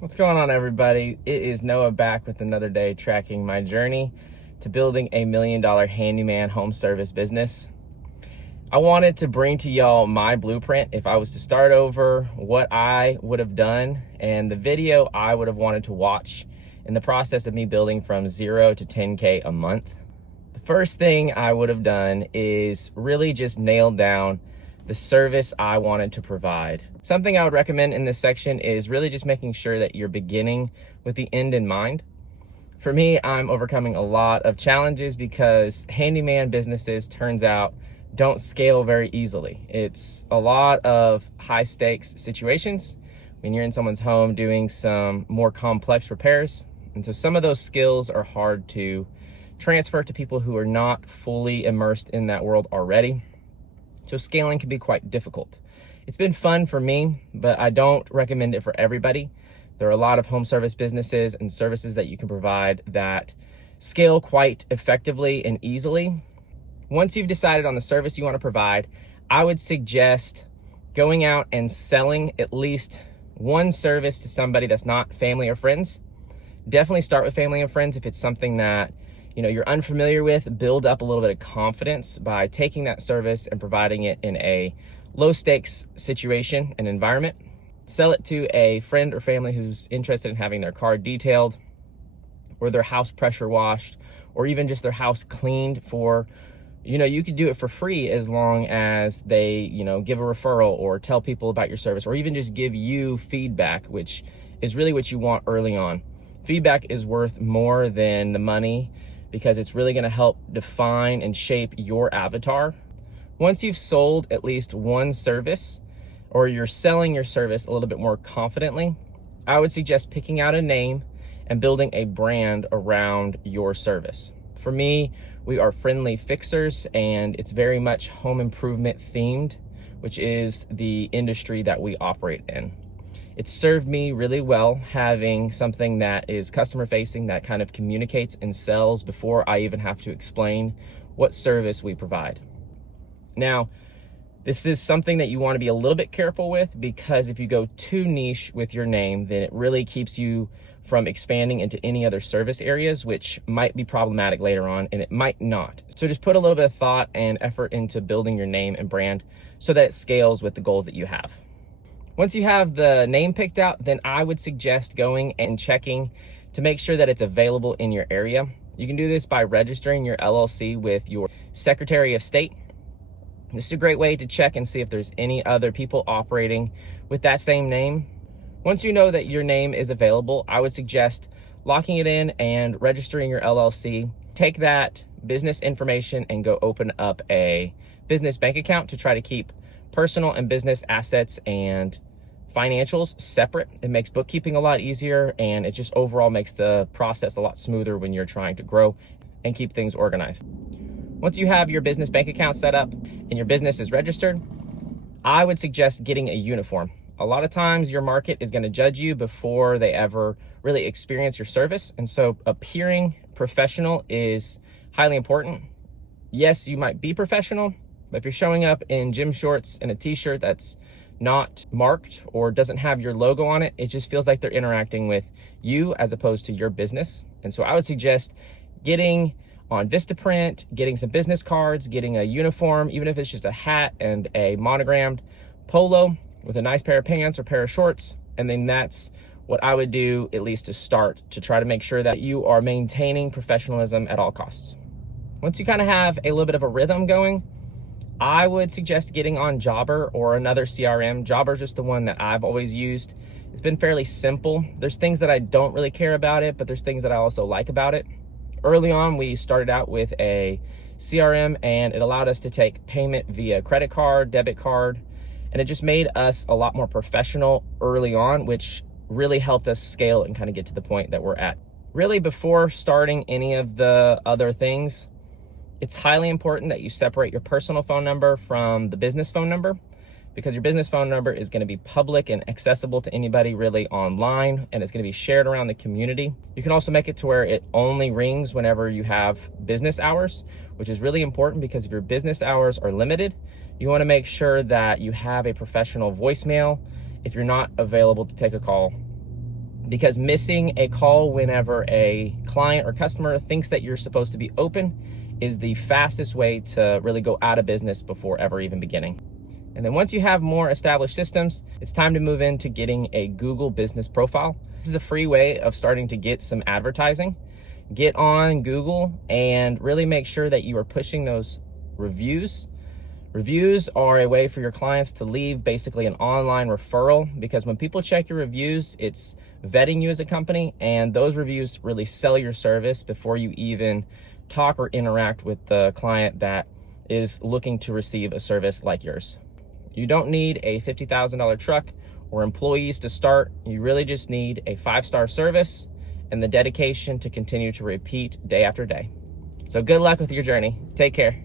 What's going on, everybody? It is Noah back with another day tracking my journey to building a $1 million handyman home service business. I wanted to bring to y'all my blueprint if I was to start over, what I would have done, and the video I would have wanted to watch in the process of me building from 0 to 10K a month. The first thing I would have done is really just nail down the service I wanted to provide. Something I would recommend in this section is really just making sure that you're beginning with the end in mind. For me, I'm overcoming a lot of challenges because handyman businesses, turns out, don't scale very easily. It's a lot of high stakes situations when you're in someone's home doing some more complex repairs. And so some of those skills are hard to transfer to people who are not fully immersed in that world already. So scaling can be quite difficult. It's been fun for me, but I don't recommend it for everybody. There are a lot of home service businesses and services that you can provide that scale quite effectively and easily. Once you've decided on the service you want to provide, I would suggest going out and selling at least one service to somebody that's not family or friends. Definitely start with family and friends if it's something that you're unfamiliar with. Build up a little bit of confidence by taking that service and providing it in a low stakes situation and environment. Sell it to a friend or family who's interested in having their car detailed or their house pressure washed or even just their house cleaned for, you could do it for free as long as they, give a referral or tell people about your service or even just give you feedback, which is really what you want early on. Feedback is worth more than the money because it's really going to help define and shape your avatar. Once you've sold at least one service or you're selling your service a little bit more confidently, I would suggest picking out a name and building a brand around your service. For me, we are Friendly Fixers, and it's very much home improvement themed, which is the industry that we operate in. It's served me really well having something that is customer facing, that kind of communicates and sells before I even have to explain what service we provide. Now, this is something that you want to be a little bit careful with, because if you go too niche with your name, then it really keeps you from expanding into any other service areas, which might be problematic later on, and it might not. So just put a little bit of thought and effort into building your name and brand so that it scales with the goals that you have. Once you have the name picked out, then I would suggest going and checking to make sure that it's available in your area. You can do this by registering your LLC with your Secretary of State. This is a great way to check and see if there's any other people operating with that same name. Once you know that your name is available, I would suggest locking it in and registering your LLC. Take that business information and go open up a business bank account to try to keep personal and business assets and financials separate. It makes bookkeeping a lot easier, and it just overall makes the process a lot smoother when you're trying to grow and keep things organized. Once you have your business bank account set up and your business is registered, I would suggest getting a uniform. A lot of times your market is going to judge you before they ever really experience your service, and so appearing professional is highly important. Yes, you might be professional, but if you're showing up in gym shorts and a t-shirt that's not marked or doesn't have your logo on it, it just feels like they're interacting with you as opposed to your business. And so I would suggest getting on Vistaprint, getting some business cards, getting a uniform, even if it's just a hat and a monogrammed polo with a nice pair of pants or pair of shorts. And then that's what I would do, at least to start, to try to make sure that you are maintaining professionalism at all costs. Once you kind of have a little bit of a rhythm going, I would suggest getting on Jobber or another CRM. Jobber is just the one that I've always used. It's been fairly simple. There's things that I don't really care about it, but there's things that I also like about it. Early on, we started out with a CRM, and it allowed us to take payment via credit card, debit card, and it just made us a lot more professional early on, which really helped us scale and kind of get to the point that we're at. Really, before starting any of the other things, it's highly important that you separate your personal phone number from the business phone number, because your business phone number is going to be public and accessible to anybody really online, and it's going to be shared around the community. You can also make it to where it only rings whenever you have business hours, which is really important, because if your business hours are limited, you want to make sure that you have a professional voicemail if you're not available to take a call because missing a call whenever a client or customer thinks that you're supposed to be open is the fastest way to really go out of business before ever even beginning. And then once you have more established systems, it's time to move into getting a Google business profile. This is a free way of starting to get some advertising. Get on Google and really make sure that you are pushing those reviews. Reviews are a way for your clients to leave basically an online referral, because when people check your reviews, it's vetting you as a company, and those reviews really sell your service before you even talk or interact with the client that is looking to receive a service like yours. You don't need a $50,000 truck or employees to start. You really just need a 5-star service and the dedication to continue to repeat day after day. So good luck with your journey. Take care.